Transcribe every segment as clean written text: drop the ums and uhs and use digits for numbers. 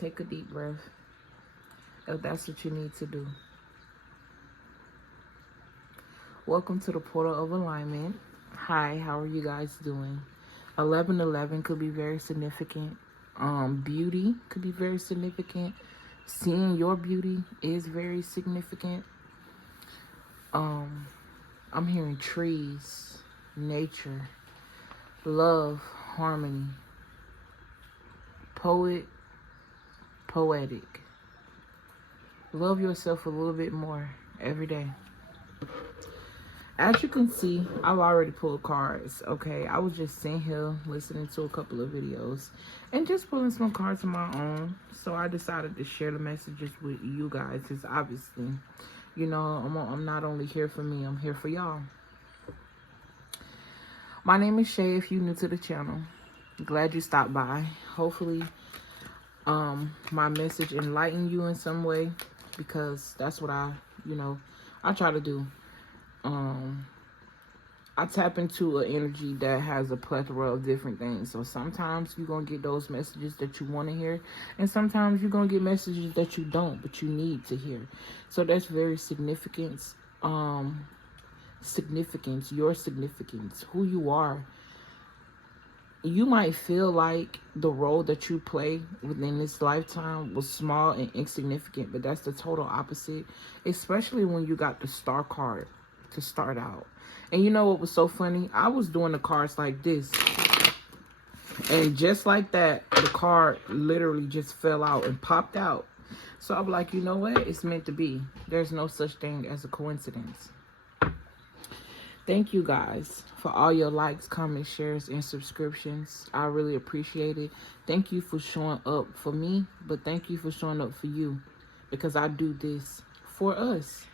Take a deep breath if that's what you need to do. Welcome to the portal of alignment. Hi, how are you guys doing? 1111 could be very significant. Beauty could be very significant. Seeing your beauty is very significant. I'm hearing trees, nature, love, harmony, poet, poetic. Love yourself a little bit more every day. As you can see, I've already pulled cards, okay? I was just sitting here listening to a couple of videos and just pulling some cards of my own. So I decided to share the messages with you guys because obviously, you know, I'm not only here for me, I'm here for y'all. My name is Shay if you're new to the channel. Glad you stopped by. Hopefully, my message enlightened you in some way because that's what I try to do. I tap into an energy that has a plethora of different things. So sometimes you're going to get those messages that you want to hear. And sometimes you're going to get messages that you don't, but you need to hear. So that's very significant. Your significance, who you are. You might feel like the role that you play within this lifetime was small and insignificant, but that's the total opposite, especially when you got the star card to start out. And you know what was so funny? I was doing the cards like this, and just like that, the card literally just fell out and popped out. So I'm like, you know what? It's meant to be. There's no such thing as a coincidence. Thank you guys for all your likes, comments, shares, and subscriptions. I really appreciate it. Thank you for showing up for me, but thank you for showing up for you, because I do this for us.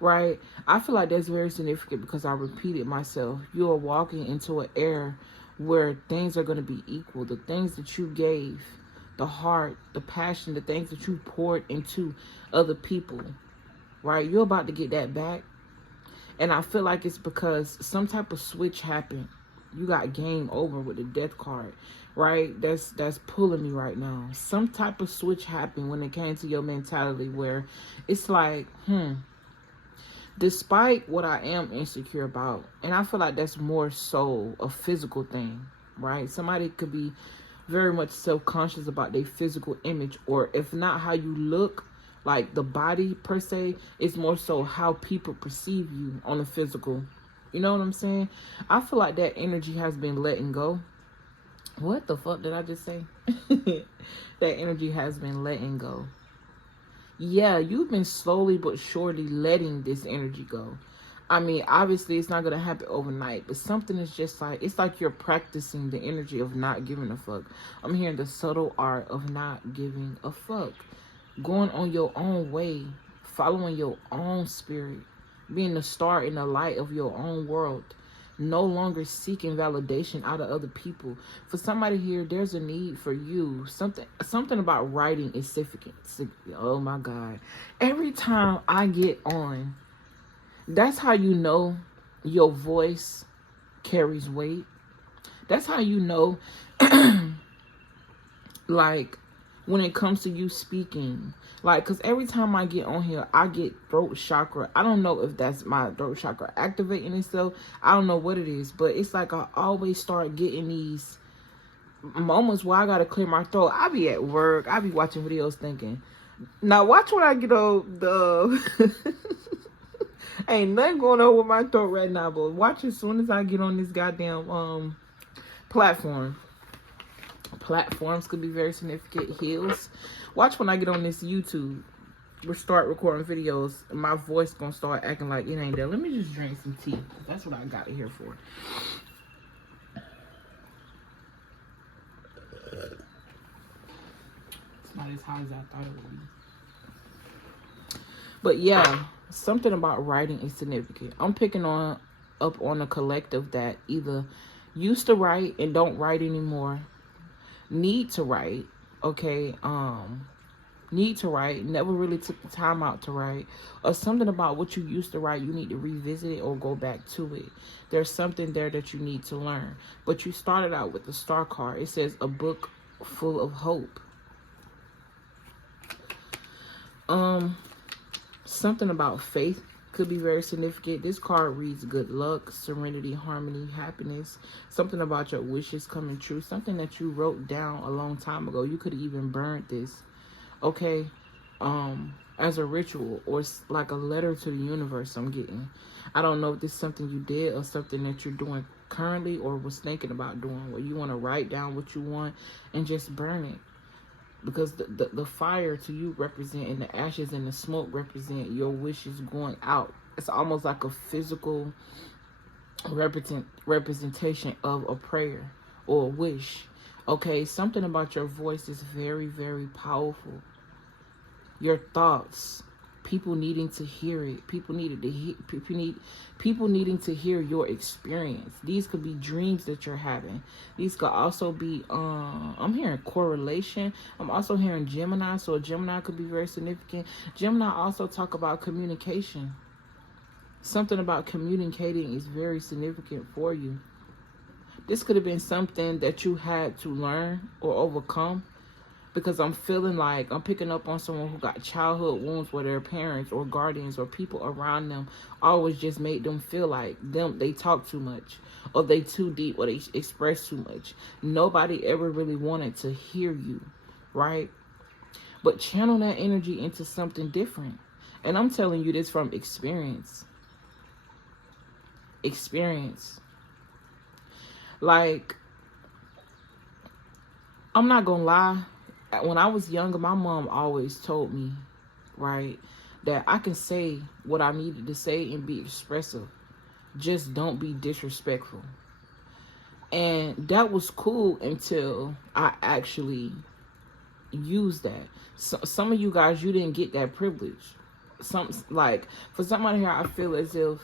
Right? I feel like that's very significant because I repeated myself. You are walking into an era where things are going to be equal. The things that you gave, the heart, the passion, the things that you poured into other people, right? You're about to get that back. And I feel like it's because some type of switch happened. You got game over with the death card, right? That's pulling me right now. Some type of switch happened when it came to your mentality where it's like, despite what I am insecure about, and I feel like that's more so a physical thing, right? Somebody could be very much self-conscious about their physical image, or if not how you look, like the body per se, it's more so how people perceive you on a physical. You know what I'm saying? I feel like that energy has been letting go. What the fuck did I just say? That energy has been letting go. Yeah, you've been slowly but surely letting this energy go. I mean, obviously it's not going to happen overnight, but something is just like, it's like you're practicing the energy of not giving a fuck. I'm hearing the subtle art of not giving a fuck. Going on your own way, following your own spirit, being the star in the light of your own world. No longer seeking validation out of other people. For somebody here, there's a need for you. Something about writing is significant. Oh my God. Every time I get on, that's how you know your voice carries weight. That's how you know, like, when it comes to you speaking. Like, because every time I get on here, I get throat chakra. I don't know if that's my throat chakra activating itself. I don't know what it is. But it's like I always start getting these moments where I got to clear my throat. I be at work. I be watching videos thinking, now watch when I get on the... Ain't nothing going on with my throat right now. But watch as soon as I get on this goddamn platform. Platforms could be very significant. Heels. Watch when I get on this YouTube. We'll start recording videos. My voice gonna start acting like it ain't there. Let me just drink some tea. That's what I got it here for. It's not as high as I thought it would be. But yeah, something about writing is significant. I'm picking up on a collective that either used to write and don't write anymore. Need to write, okay, need to write, never really took the time out to write, or something about what you used to write, you need to revisit it or go back to it. There's something there that you need to learn. But you started out with the star card. It says a book full of hope. Something about faith could be very significant. This card reads good luck, serenity, harmony, happiness. Something about your wishes coming true. Something that you wrote down a long time ago. You could even burn this, okay, as a ritual or like a letter to the universe. I'm getting. I don't know if this is something you did or something that you're doing currently or was thinking about doing, where you want to write down what you want and just burn it. Because the fire to you represent, and the ashes and the smoke represent your wishes going out. It's almost like a physical representation of a prayer or a wish. Okay, something about your voice is very, very powerful. Your thoughts, people needing to hear it. People needing to hear your experience. These could be dreams that you're having. These could also be I'm hearing correlation. I'm also hearing Gemini, so a Gemini could be very significant. Gemini also talk about communication. Something about communicating is very significant for you. This could have been something that you had to learn or overcome, because I'm feeling like I'm picking up on someone who got childhood wounds where their parents or guardians or people around them always just made them feel like they talk too much, or they too deep, or they express too much. Nobody ever really wanted to hear you, right? But channel that energy into something different. And I'm telling you this from experience. Like, I'm not gonna lie. When I was younger, my mom always told me, right, that I can say what I needed to say and be expressive. Just don't be disrespectful. And that was cool until I actually used that. So, some of you guys, you didn't get that privilege. Like, for somebody here, I feel as if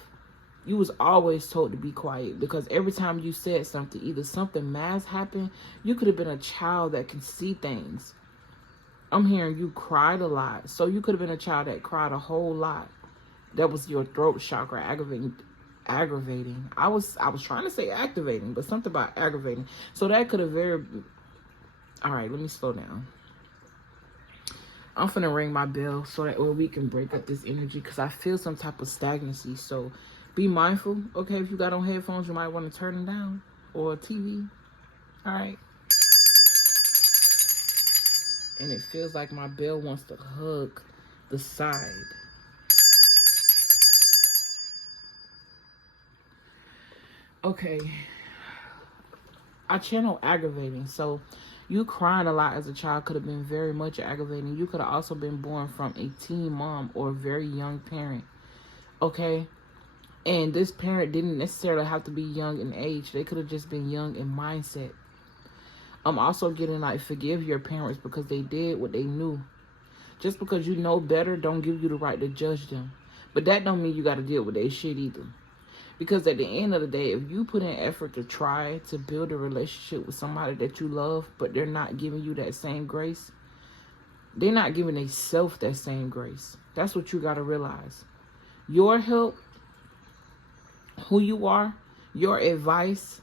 you was always told to be quiet, because every time you said something, either something mass happened, you could have been a child that can see things. I'm hearing you cried a lot. So you could have been a child that cried a whole lot. That was your throat chakra aggravating. I was trying to say activating, but something about aggravating. So that could have all right, let me slow down. I'm finna ring my bell so that way we can break up this energy, because I feel some type of stagnancy. So be mindful, okay? If you got on headphones, you might want to turn them down, or a TV. All right. And it feels like my bell wants to hug the side. Okay. I channel aggravating. So you crying a lot as a child could have been very much aggravating. You could have also been born from a teen mom or a very young parent. Okay? And this parent didn't necessarily have to be young in age. They could have just been young in mindset. I'm also getting like, forgive your parents because they did what they knew. Just because you know better don't give you the right to judge them. But that don't mean you got to deal with their shit either. Because at the end of the day, if you put in effort to try to build a relationship with somebody that you love, but they're not giving you that same grace, they're not giving themselves that same grace. That's what you got to realize. Your help, who you are, your advice,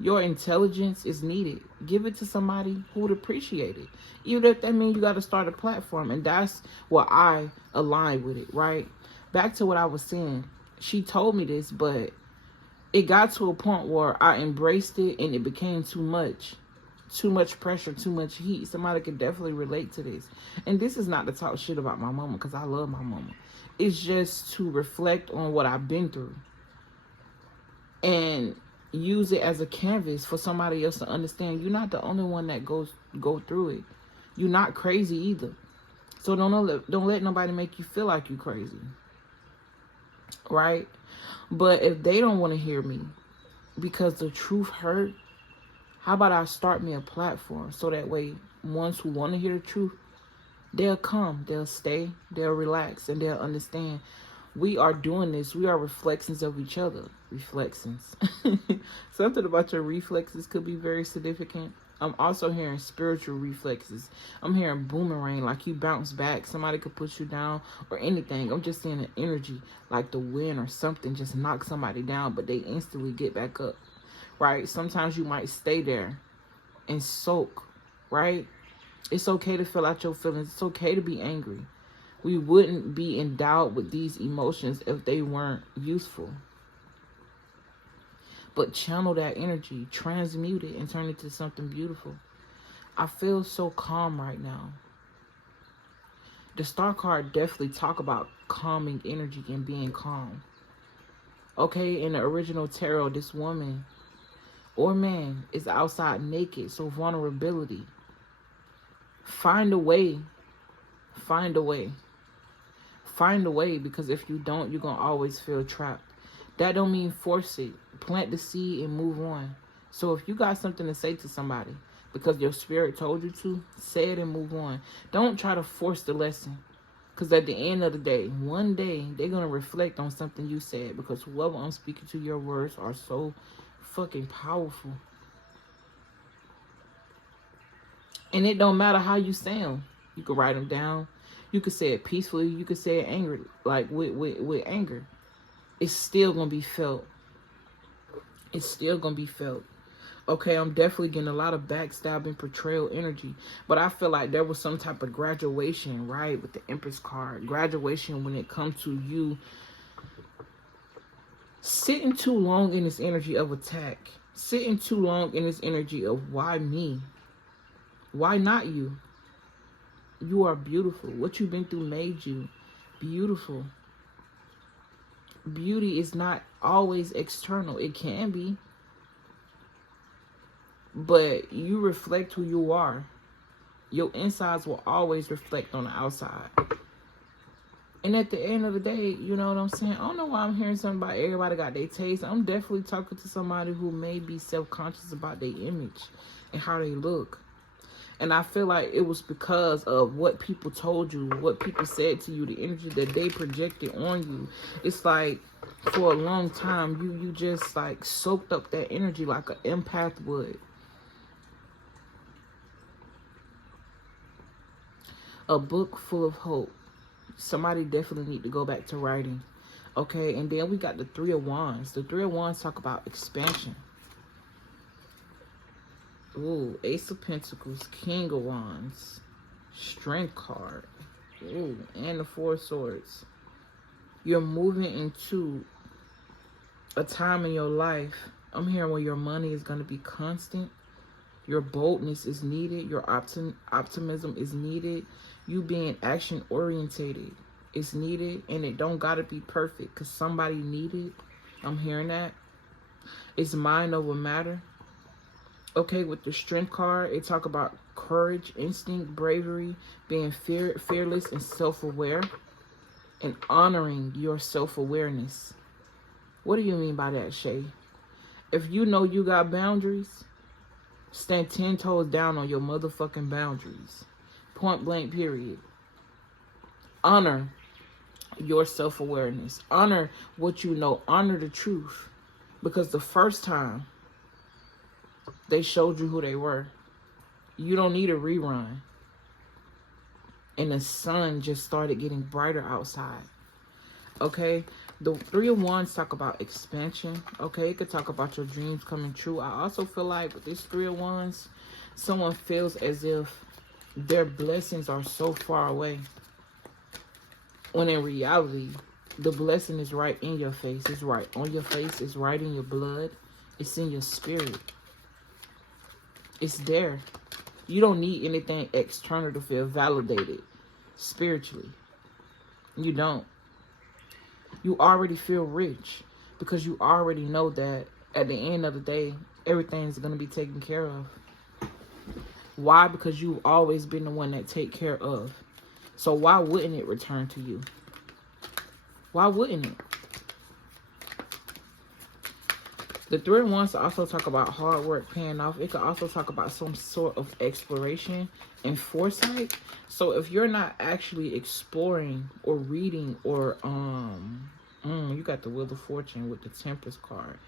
your intelligence is needed. Give it to somebody who would appreciate it. Even if that means you got to start a platform. And that's what I align with it, right? Back to what I was saying. She told me this, but it got to a point where I embraced it and it became too much. Too much pressure, too much heat. Somebody could definitely relate to this. And this is not to talk shit about my mama, because I love my mama. It's just to reflect on what I've been through. And use it as a canvas for somebody else to understand you're not the only one that go through it. You're not crazy either. So don't let nobody make you feel like you crazy. Right? But if they don't want to hear me because the truth hurt, how about I start me a platform so that way ones who want to hear the truth, they'll come, they'll stay, they'll relax, and they'll understand. We are doing this. We are reflections of each other. Reflections. Something about your reflexes could be very significant. I'm also hearing spiritual reflexes. I'm hearing boomerang, like you bounce back. Somebody could put you down or anything. I'm just seeing an energy like the wind or something just knock somebody down, but they instantly get back up, right? Sometimes you might stay there and soak, right? It's okay to feel out your feelings. It's okay to be angry. We wouldn't be endowed with these emotions if they weren't useful. But channel that energy, transmute it, and turn it to something beautiful. I feel so calm right now. The Star card definitely talk about calming energy and being calm. Okay, in the original tarot, this woman or man is outside naked, so vulnerability. Find a way. Find a way. Find a way, because if you don't, you're going to always feel trapped. That don't mean force it. Plant the seed and move on. So if you got something to say to somebody because your spirit told you to, say it and move on. Don't try to force the lesson. Because at the end of the day, one day, they're going to reflect on something you said. Because whoever I'm speaking to, your words are so fucking powerful. And it don't matter how you sound. You can write them down. You could say it peacefully. You could say it angry, like with anger. It's still going to be felt. It's still going to be felt. Okay, I'm definitely getting a lot of backstabbing portrayal energy. But I feel like there was some type of graduation, right, with the Empress card. Graduation when it comes to you sitting too long in this energy of attack. Sitting too long in this energy of why me? Why not you? You are beautiful. What you've been through made you beautiful. Beauty is not always external. It can be. But you reflect who you are. Your insides will always reflect on the outside. And at the end of the day, you know what I'm saying? I don't know why I'm hearing something about everybody got their taste. I'm definitely talking to somebody who may be self-conscious about their image and how they look. And I feel like it was because of what people told you, what people said to you, the energy that they projected on you. It's like for a long time, you just like soaked up that energy like an empath would. A book full of hope. Somebody definitely need to go back to writing. Okay, and then we got the Three of Wands. The Three of Wands talk about expansion. Ooh, Ace of Pentacles, King of Wands, Strength card. Ooh, and the Four of Swords. You're moving into a time in your life, I'm hearing, where your money is going to be constant. Your boldness is needed. Your optimism is needed. You being action orientated is needed. And it don't got to be perfect because somebody needed. I'm hearing that. It's mind over matter. Okay, with the Strength card, it talk about courage, instinct, bravery, being fearless and self-aware, and honoring your self-awareness. What do you mean by that, Shay? If you know you got boundaries, stand 10 toes down on your motherfucking boundaries. Point blank, period. Honor your self-awareness. Honor what you know. Honor the truth. Because the first time they showed you who they were, you don't need a rerun. And the sun just started getting brighter outside. Okay? The Three of Wands talk about expansion. Okay? It could talk about your dreams coming true. I also feel like with this Three of Wands, someone feels as if their blessings are so far away. When in reality, the blessing is right in your face. It's right on your face. It's right in your blood. It's in your spirit. It's there. You don't need anything external to feel validated spiritually. You don't. You already feel rich because you already know that at the end of the day, everything's going to be taken care of. Why? Because you've always been the one that take care of. So why wouldn't it return to you? Why wouldn't it? The Three of Wands also talk about hard work paying off. It could also talk about some sort of exploration and foresight. So if you're not actually exploring or reading or you got the Wheel of Fortune with the Temperance card.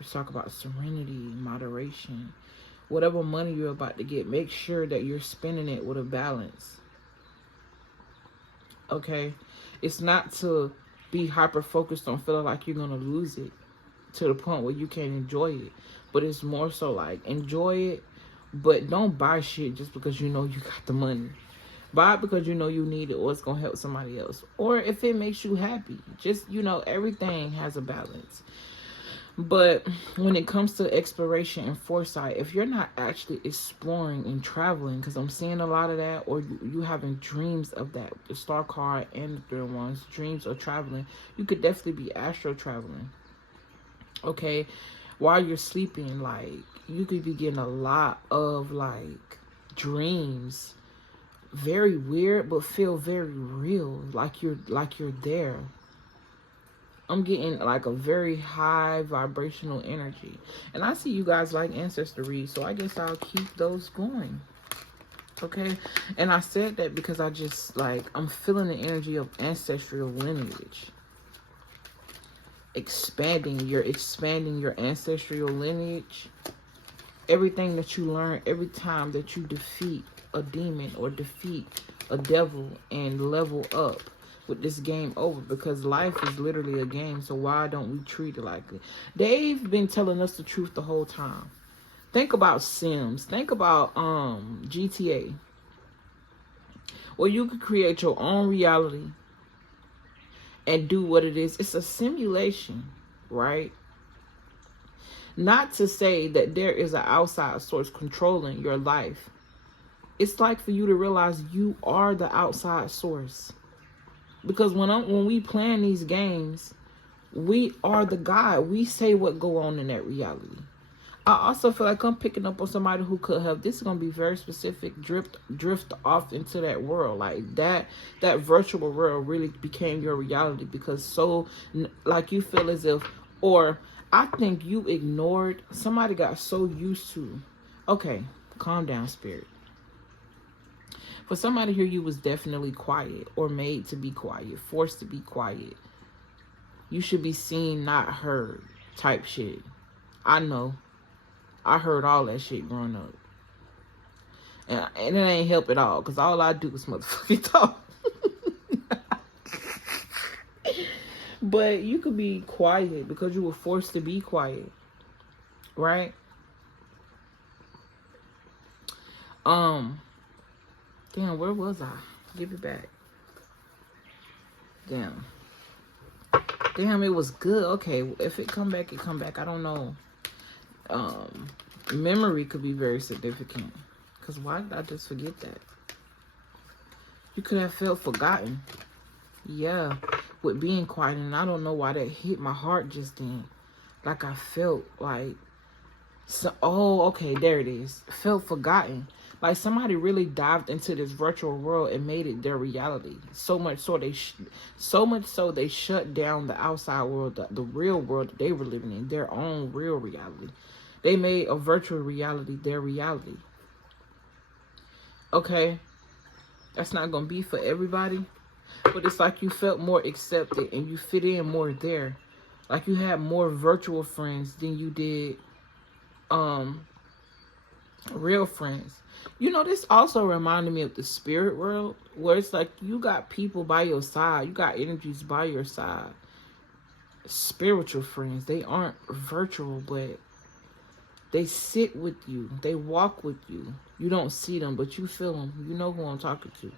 We talk about serenity, moderation. Whatever money you're about to get, make sure that you're spending it with a balance. Okay? It's not to be hyper focused on feeling like you're going to lose it to the point where you can't enjoy it. But it's more so like enjoy it, but don't buy shit just because you know you got the money. Buy it because you know you need it, or it's gonna help somebody else, or if it makes you happy. Just, you know, everything has a balance. But when it comes to exploration and foresight, if you're not actually exploring and traveling, because I'm seeing a lot of that, or you having dreams of that, the star card and the third ones, dreams of traveling, you could definitely be astro traveling. Okay, while you're sleeping, like, you could be getting a lot of like dreams, very weird, but feel very real, like you're there. I'm getting like a very high vibrational energy. And I see you guys like ancestor reads, so I guess I'll keep those going. Okay? And I said that because I just like, I'm feeling the energy of ancestral lineage. You're expanding your ancestral lineage. Everything that you learn every time that you defeat a demon or defeat a devil and level up with this game over, because life is literally a game. So why don't we treat it like it? They've been telling us the truth the whole time. Think about Sims. Think about GTA. Where you could create your own reality and do what it is. It's a simulation, right? Not to say that there is an outside source controlling your life. It's like for you to realize you are the outside source. Because when we plan these games, we are the guide. We say what go on in that reality. I also feel like I'm picking up on somebody who could have, this is going to be very specific, drift off into that world. Like that virtual world really became your reality, because so, like, you feel as if, or I think you ignored, somebody got so used to, okay, calm down, spirit. For somebody here, you was definitely quiet, or made to be quiet, forced to be quiet. You should be seen, not heard, type shit. I know. I heard all that shit growing up. And it ain't help at all, because all I do is motherfucking talk. But you could be quiet because you were forced to be quiet. Right? Damn, where was I? Give it back. Damn, it was good. Okay, if it come back, it come back. I don't know. Memory could be very significant. Because why did I just forget that? You could have felt forgotten. Yeah, with being quiet. And I don't know why that hit my heart just then. Like I felt like, so, oh, okay, there it is. Felt forgotten. Like somebody really dived into this virtual world and made it their reality. So much so they shut down the outside world, the real world that they were living in, their own real reality. They made a virtual reality their reality. Okay, that's not gonna be for everybody, but it's like you felt more accepted and you fit in more there. Like you had more virtual friends than you did real friends. You know, this also reminded me of the spirit world, where it's like you got people by your side, you got energies by your side. Spiritual friends, they aren't virtual, but they sit with you, they walk with you. You don't see them, but you feel them. You know who I'm talking to.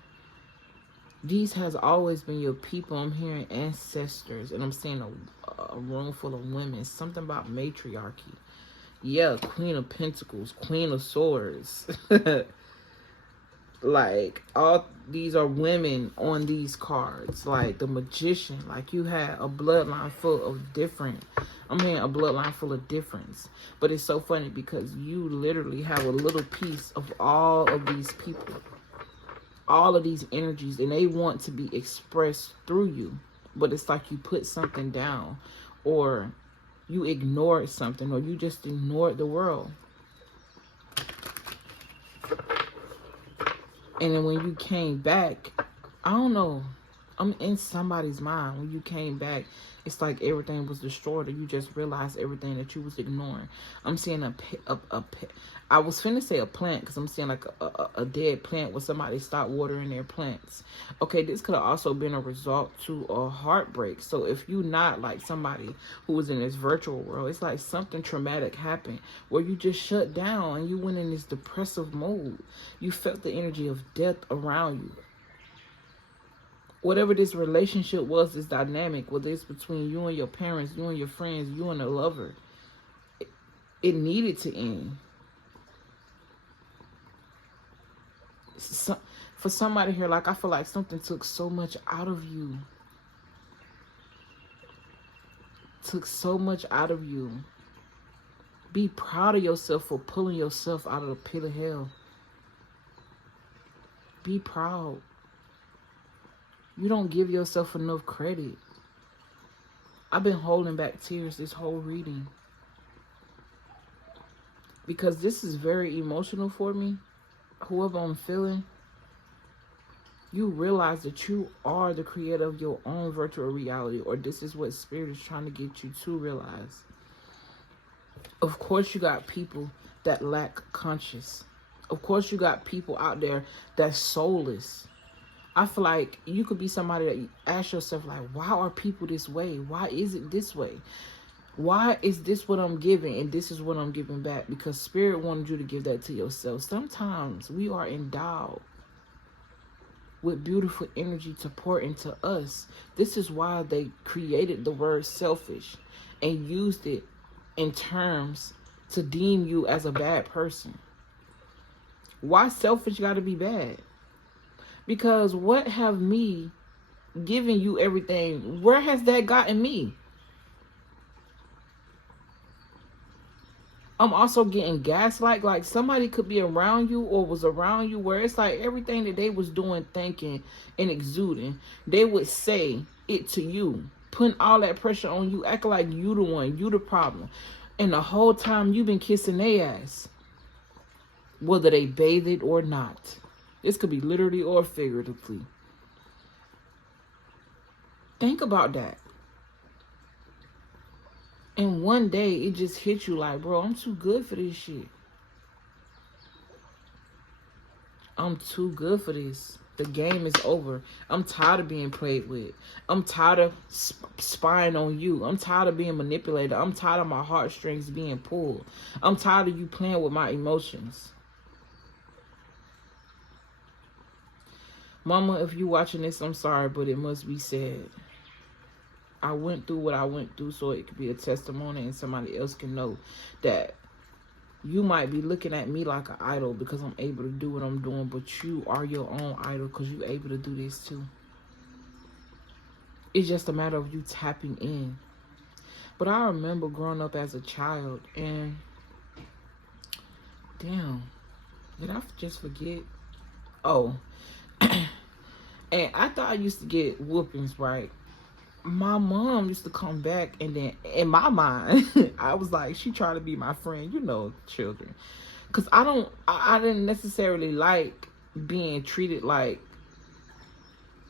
These has always been your people. I'm hearing ancestors, and I'm seeing a room full of women. Something about matriarchy. Yeah, Queen of Pentacles, Queen of Swords. Like, all these are women on these cards. Like, the Magician. Like, you had a bloodline full of different. I'm hearing a bloodline full of difference. But it's so funny because you literally have a little piece of all of these people. All of these energies. And they want to be expressed through you. But it's like you put something down. Or you ignored something. Or you just ignored the world. And then when you came back, I don't know. I'm in somebody's mind. When you came back, it's like everything was destroyed, or you just realized everything that you was ignoring. I'm seeing I was finna say a plant, because I'm seeing like a dead plant where somebody stopped watering their plants. Okay, this could have also been a result to a heartbreak. So if you not like somebody who was in this virtual world, it's like something traumatic happened where you just shut down and you went in this depressive mode. You felt the energy of death around you. Whatever this relationship was, this dynamic, whether it's between you and your parents, you and your friends, you and a lover, it needed to end. For somebody here, like, I feel like something took so much out of you. Took so much out of you. Be proud of yourself for pulling yourself out of the pit of hell. Be proud. You don't give yourself enough credit. I've been holding back tears this whole reading, because this is very emotional for me. Whoever I'm feeling, you realize that you are the creator of your own virtual reality, or this is what Spirit is trying to get you to realize. Of course, you got people that lack conscience. Of course, you got people out there that's soulless. I feel like you could be somebody that you ask yourself, like, why are people this way? Why is it this way? Why is this what I'm giving and this is what I'm giving back? Because Spirit wanted you to give that to yourself. Sometimes we are endowed with beautiful energy to pour into us. This is why they created the word selfish and used it in terms to deem you as a bad person. Why selfish got to be bad? Because what have me giving you everything, where has that gotten me? I'm also getting gaslight. Like, somebody could be around you or was around you where it's like everything that they was doing, thinking, and exuding, they would say it to you, putting all that pressure on you, acting like you the one, you the problem. And the whole time you've been kissing their ass, whether they bathe it or not. This could be literally or figuratively. Think about that. And one day it just hit you like, bro, I'm too good for this shit. I'm too good for this. The game is over. I'm tired of being played with. I'm tired of spying on you. I'm tired of being manipulated. I'm tired of my heartstrings being pulled. I'm tired of you playing with my emotions. Mama, if you watching this, I'm sorry, but it must be said. I went through what I went through so it could be a testimony and somebody else can know that you might be looking at me like an idol because I'm able to do what I'm doing, but you are your own idol because you're able to do this too. It's just a matter of you tapping in. But I remember growing up as a child and damn, did I just forget? Oh, and I thought I used to get whoopings, right? My mom used to come back, and then in my mind, I was like, she tried to be my friend, you know, children. Because I didn't necessarily like being treated like,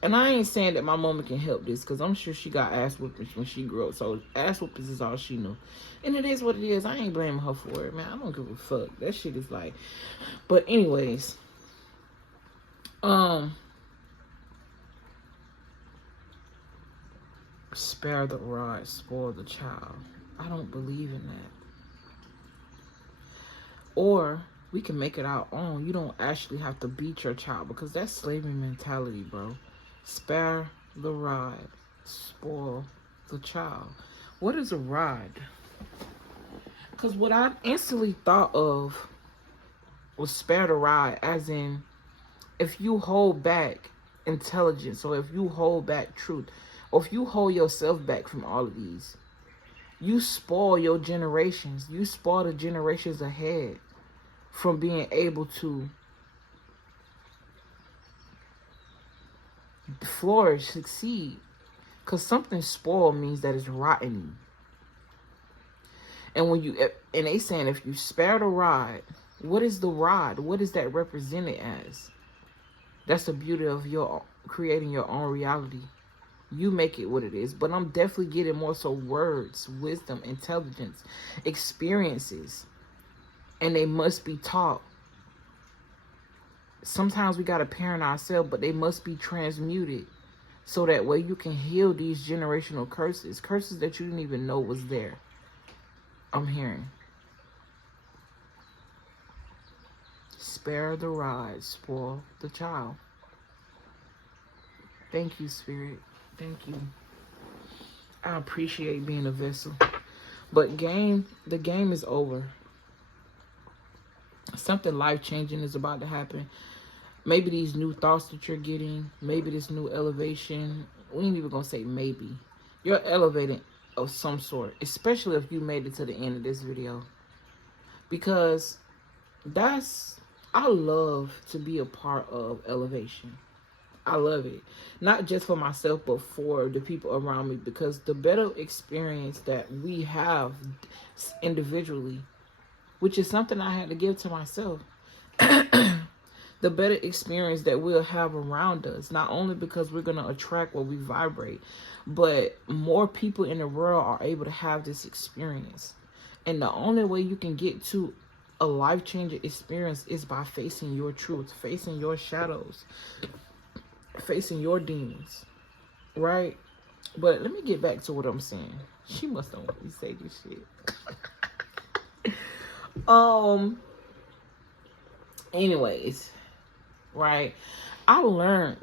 and I ain't saying that my mama can help this, because I'm sure she got ass whoopings when she grew up. So ass whoopings is all she knew. And it is what it is. I ain't blaming her for it, man. I don't give a fuck. That shit is like, but anyways, spare the rod, spoil the child. I don't believe in that. Or we can make it our own. You don't actually have to beat your child, because that's slavery mentality, bro. Spare the rod, spoil the child. What is a rod? Because what I instantly thought of was spare the rod, as in, if you hold back intelligence, or if you hold back truth, or if you hold yourself back from all of these, you spoil your generations. You spoil the generations ahead from being able to flourish, succeed. Because something spoiled means that it's rotten. And when you, and they saying if you spare the rod, what is the rod? What is that represented as? That's the beauty of your creating your own reality. You make it what it is. But I'm definitely getting more so words, wisdom, intelligence, experiences. And they must be taught. Sometimes we got to parent ourselves, but they must be transmuted. So that way you can heal these generational curses. Curses that you didn't even know was there. I'm hearing. Spare the rod, spoil the child. Thank you, Spirit. Thank you. I appreciate being a vessel. But the game is over. Something life-changing is about to happen. Maybe these new thoughts that you're getting, maybe this new elevation. We ain't even gonna say maybe. You're elevating of some sort, especially if you made it to the end of this video. Because I love to be a part of elevation. I love it. Not just for myself, but for the people around me. Because the better experience that we have individually, which is something I had to give to myself, the better experience that we'll have around us. Not only because we're going to attract what we vibrate, but more people in the world are able to have this experience. And the only way you can get to a life-changing experience is by facing your truth, facing your shadows, facing your demons, right? But let me get back to what I'm saying. She must not want me to say this shit. Anyways, right? I learned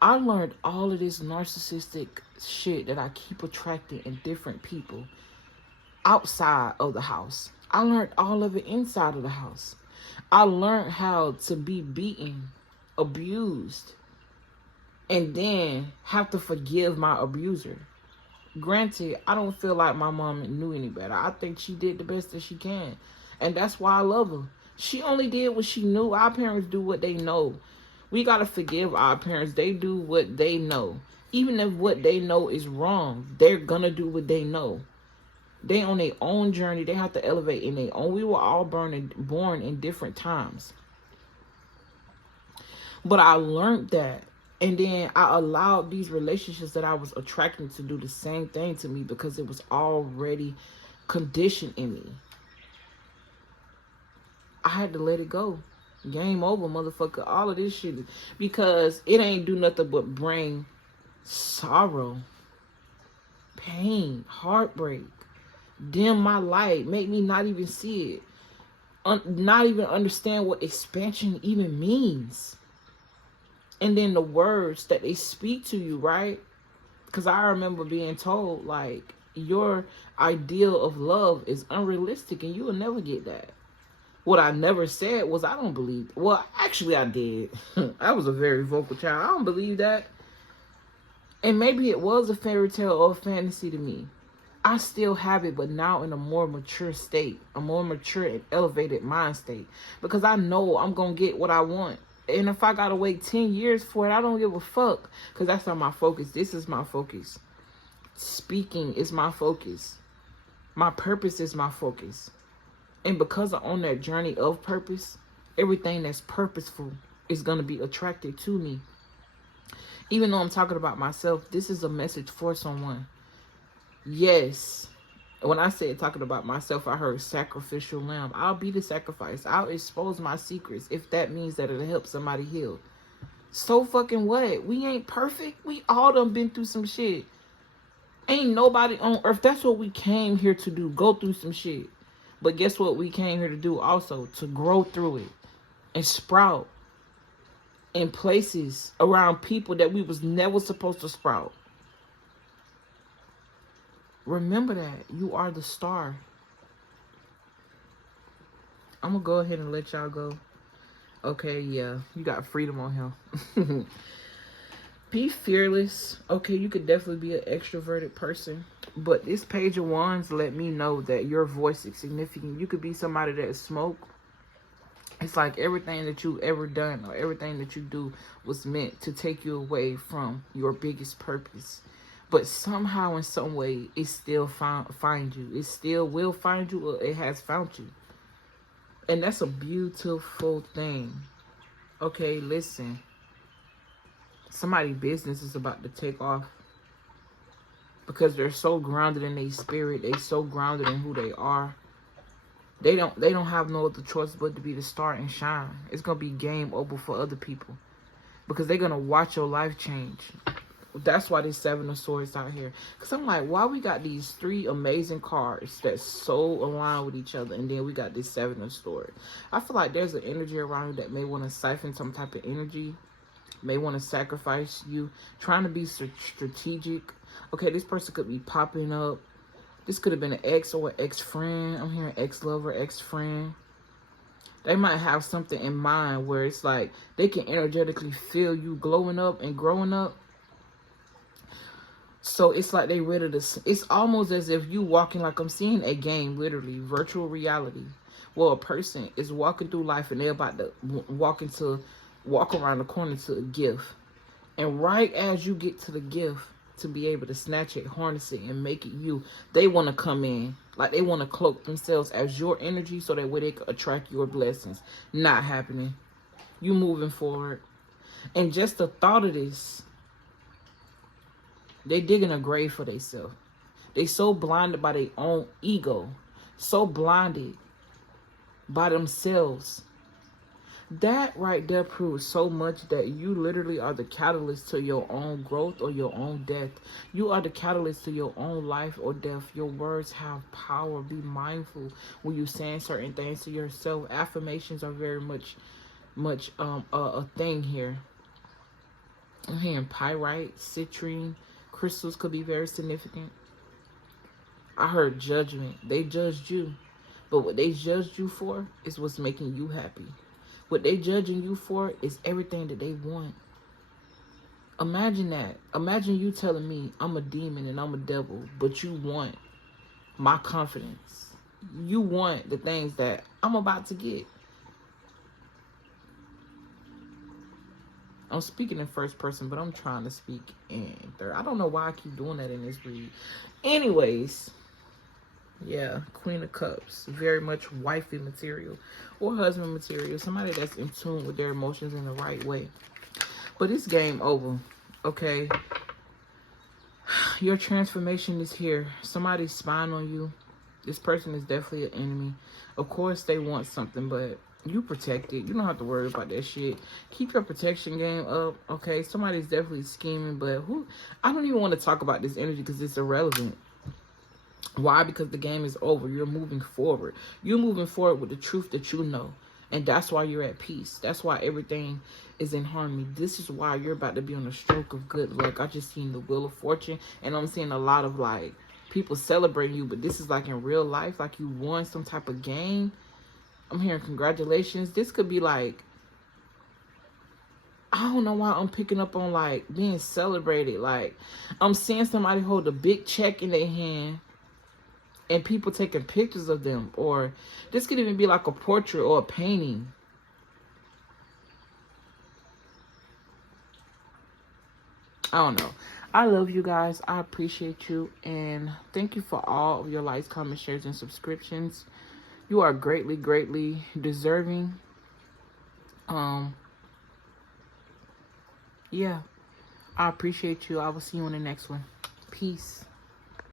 all of this narcissistic shit that I keep attracting in different people outside of the house. I learned all of it inside of the house. I learned how to be beaten, abused, and then have to forgive my abuser. Granted, I don't feel like my mom knew any better. I think she did the best that she can. And that's why I love her. She only did what she knew. Our parents do what they know. We got to forgive our parents. They do what they know. Even if what they know is wrong, they're going to do what they know. They on their own journey. They have to elevate in their own. We were all born in different times. But I learned that. And then I allowed these relationships that I was attracting to do the same thing to me because it was already conditioned in me. I had to let it go. Game over, motherfucker. All of this shit. Because it ain't do nothing but bring sorrow, pain, heartbreak, dim my light, make me not even see it. Not even understand what expansion even means. And then the words that they speak to you, right? Because I remember being told, like, your ideal of love is unrealistic and you will never get that. What I never said was, I don't believe. Well, actually, I did. I was a very vocal child. I don't believe that. And maybe it was a fairy tale or a fantasy to me. I still have it, but now in a more mature state, a more mature and elevated mind state. Because I know I'm going to get what I want. And if I got to wait 10 years for it, I don't give a fuck. Because that's not my focus. This is my focus. Speaking is my focus. My purpose is my focus. And because I'm on that journey of purpose, everything that's purposeful is going to be attracted to me. Even though I'm talking about myself, this is a message for someone. Yes. When I said talking about myself, I heard sacrificial lamb. I'll be the sacrifice. I'll expose my secrets if that means that it'll help somebody heal. So fucking what? We ain't perfect. We all done been through some shit. Ain't nobody on earth. That's what we came here to do. Go through some shit. But guess what we came here to do also? To grow through it. And sprout. In places around people that we was never supposed to sprout. Remember that. You are the star. I'm going to go ahead and let y'all go. Okay, yeah. You got freedom on here. Be fearless. Okay, you could definitely be an extroverted person. But this Page of Wands let me know that your voice is significant. You could be somebody that smoke. It's like everything that you've ever done or everything that you do was meant to take you away from your biggest purpose. But somehow, in some way, it still find you. It still will find you, or it has found you. And that's a beautiful thing. Okay, listen. Somebody's business is about to take off because they're so grounded in their spirit. They so grounded in who they are. They don't have no other choice but to be the star and shine. It's gonna be game over for other people because they're gonna watch your life change. That's why there's 7 of Swords out here. Because I'm like, why we got these 3 amazing cards that's so aligned with each other, and then we got this 7 of Swords. I feel like there's an energy around you that may want to siphon some type of energy, may want to sacrifice you, trying to be strategic. Okay, this person could be popping up. This could have been an ex or an ex-friend. I'm hearing ex-lover, ex-friend. They might have something in mind where it's like they can energetically feel you glowing up and growing up. So it's like they ready to, it's almost as if you walking, like I'm seeing a game, literally, virtual reality. Well, a person is walking through life and they're about to walk around the corner to a gift. And right as you get to the gift, to be able to snatch it, harness it, and make it you, they want to come in. Like they want to cloak themselves as your energy so that way they can attract your blessings. Not happening. You moving forward. And just the thought of this, they digging a grave for themselves. They so blinded by their own ego. So blinded by themselves. That right there proves so much that you literally are the catalyst to your own growth or your own death. You are the catalyst to your own life or death. Your words have power. Be mindful when you're saying certain things to yourself. Affirmations are very much a thing here. I'm hearing pyrite, citrine, crystals could be very significant. I heard judgment. They judged you. But what they judged you for is what's making you happy. What they judging you for is everything that they want. Imagine that. Imagine you telling me I'm a demon and I'm a devil, but you want my confidence. You want the things that I'm about to get. I'm speaking in first person, but I'm trying to speak in third. I don't know why I keep doing that in this read. Anyways, yeah, Queen of Cups. Very much wifey material or husband material. Somebody that's in tune with their emotions in the right way. But it's game over, okay? Your transformation is here. Somebody's spying on you. This person is definitely an enemy. Of course, they want something, but you protect it. You don't have to worry about that shit. Keep your protection game up, okay? Somebody's definitely scheming, but who? I don't even want to talk about this energy because it's irrelevant. Why? Because the game is over. You're moving forward. You're moving forward with the truth that you know. And that's why you're at peace. That's why everything is in harmony. This is why you're about to be on a stroke of good luck. I just seen the Wheel of Fortune. And I'm seeing a lot of like people celebrating you. But this is like in real life. Like you won some type of game. I'm hearing congratulations. This could be like, I don't know why I'm picking up on like being celebrated. Like I'm seeing somebody hold a big check in their hand. And people taking pictures of them. Or this could even be like a portrait or a painting. I don't know. I love you guys. I appreciate you. And thank you for all of your likes, comments, shares, and subscriptions. You are greatly, greatly deserving. Yeah. I appreciate you. I will see you on the next one. Peace.